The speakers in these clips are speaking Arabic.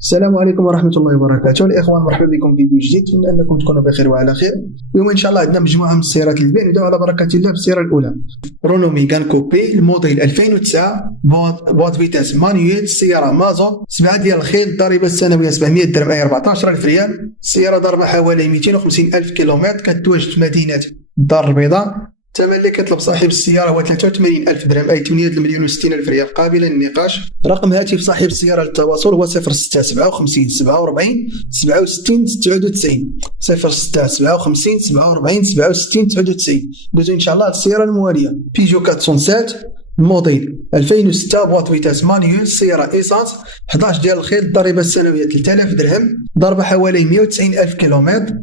السلام عليكم ورحمة الله وبركاته الإخوان، مرحبا بكم في فيديو جديد. أتمنى أنكم تكونوا بخير وعلى خير. اليوم إن شاء الله عندنا مجموعة من السيارات للبيع. نبدأ على بركة الله بالسيارة الأولى، رونو ميغان كوبي الموديل 2009 بوات فيتاس مانيويل. السيارة مازوت 7 ديال الخيل، الضريبة السنوية 700 درهم أي 14000 ريال. السيارة ضربة حوالي 250 ألف كيلومتر، كتواجد في مدينة الدار البيضاء. الثمن اللي كيطلب صاحب السيارة هو 83 ألف درهم أي 8 مليون و60 ألف ريال قابلة للنقاش. رقم هاتف صاحب السيارة للتواصل هو 0657 47 67 99 0657 47 67 99. ندوزو إن شاء الله على السيارة الموالية، بيجو 407 الموديل 2006 بوات فيتاس مانيول. السيارة إيسانس 11 ديال الخيل، الضريبة السنوية 3000 درهم، ضربة حوالي 190 ألف كيلومتر.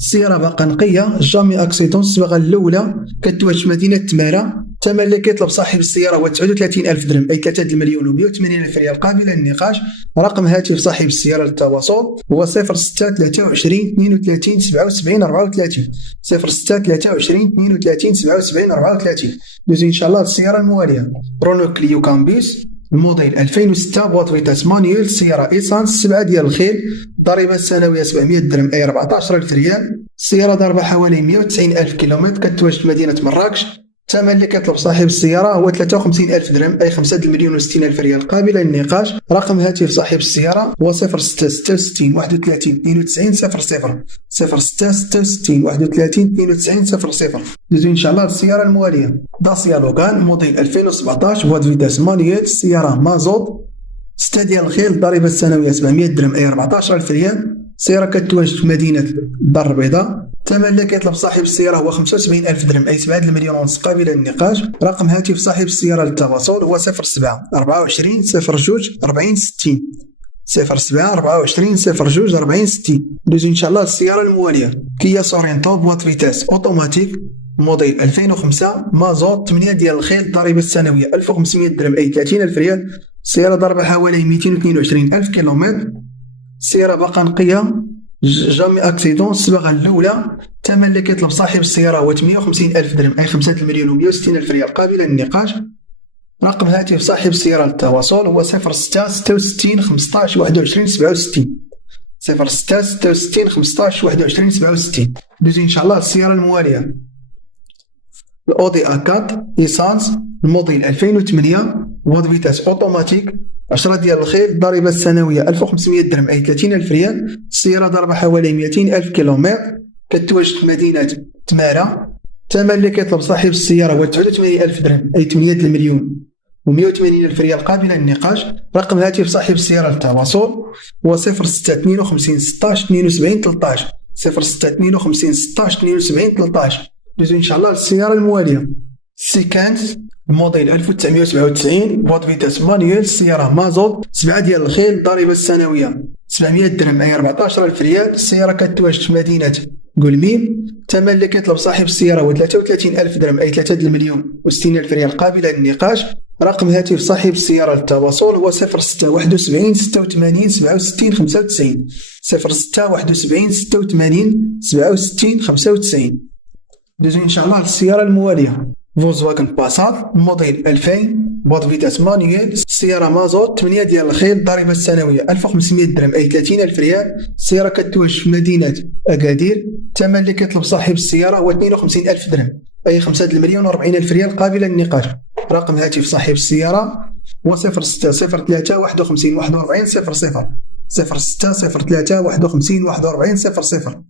السيارة باقا نقية، جامي اكسيدون. الصبغة الأولى، كتواجد في مدينة تمارا. الثمن اللي كيطلب صاحب السيارة هو 39 ألف درهم أي 3 مليون و180 ألف ريال قابلة للنقاش. رقم هاتف صاحب السيارة للتواصل هو 0623 32 77 34 0623 32 77 34. ندوزو إن شاء الله السيارة الموالية، رونو كليو كامبيس الموديل 2006 بوات فيتاس مانيول. السيارة إيسانس 7 ديال الخيل، الضريبة السنوية 700 درهم أي 14000 ريال. السيارة ضربة حوالي 190 ألف كيلومتر، كتواجد في مدينة مراكش. الثمن اللي كيطلب صاحب السيارة هو 53 ألف درهم أي 5 مليون و60 ألف ريال قابلة للنقاش. رقم هاتف صاحب السيارة هو 0666 31 92 00 0666 31 92 00. ندوزو إن شاء الله للسيارة الموالية، داسيا لوغان موديل 2017 بوات فيتاس مانيول. السيارة مازوت 6 ديال الخيل، الضريبة السنوية 700 درهم أي 14000 ريال. السيارة كتواجد في مدينة الدار البيضاء. الثمن اللي كيطلب صاحب السيارة هو 75 ألف درهم أي 7 مليون ونص قابلة للنقاش. رقم هاتف صاحب السيارة للتواصل هو 07 24 02 40 60 07 24 02 40 60. ندوزو إن شاء الله السيارة الموالية، كيا سورينتو بوات فيتاس أوتوماتيك موديل 2005 مازوت 8 ديال الخيل، الضريبة السنوية 1500 درهم أي 30 ألف ريال. السيارة ضربة حوالي 222 ألف كيلومتر. السيارة باقا نقية، جامي اكسيدون. الصبغة الأولى. الثمن اللي كيطلب صاحب السيارة هو 850 ألف درهم أي 5 مليون و160 ألف ريال قابلة للنقاش. رقم هاتف صاحب السيارة للتواصل هو 06 66 15 21 67 06 66 15 21 67. ندوزو إن شاء الله السيارة الموالية، الأودي A4 إيسانس الموديل 2008 بوات فيتاس أوتوماتيك 10 ديال الخيل، الضريبة السنوية 1500 درهم أي 30 ألف ريال. السيارة ضربة حوالي 200 ألف كيلومتر، كتواجد في مدينة تمارا. الثمن اللي كيطلب صاحب السيارة هو 89 ألف درهم أي 8 مليون و180 ألف ريال قابلة للنقاش. رقم هاتف صاحب السيارة للتواصل هو 06 52 16 72 13 06 52 16 72 13. ندوزو إن شاء الله للسيارة الموالية، سيكانس الموديل 1997 بوات فيتاس مانيول. السيارة مازوت 7 ديال الخيل، الضريبة السنوية 700 درهم أي 14000 ريال. السيارة كتواجد في مدينة قلميم. الثمن اللي كيطلب صاحب السيارة هو 33 ألف درهم أي 3 مليون و60 ألف ريال قابلة للنقاش. رقم هاتف صاحب السيارة للتواصل هو 06 71 86 67 95 06 71 86 67 95. ندوزو إن شاء الله للسيارة الموالية، فولكسواغن باسات موديل 2000 بوات فيتاس مانيول. السيارة مازوت 8 ديال الخيل، الضريبة السنوية 1500 درهم أي 30 ألف ريال. السيارة كتواجد في مدينة أكادير. الثمن اللي كيطلب صاحب السيارة هو 52 ألف درهم أي 5 مليون و40 ألف ريال قابلة للنقاش. رقم هاتف صاحب السيارة هو 06 03 51 41 00 06 03 51 41 00.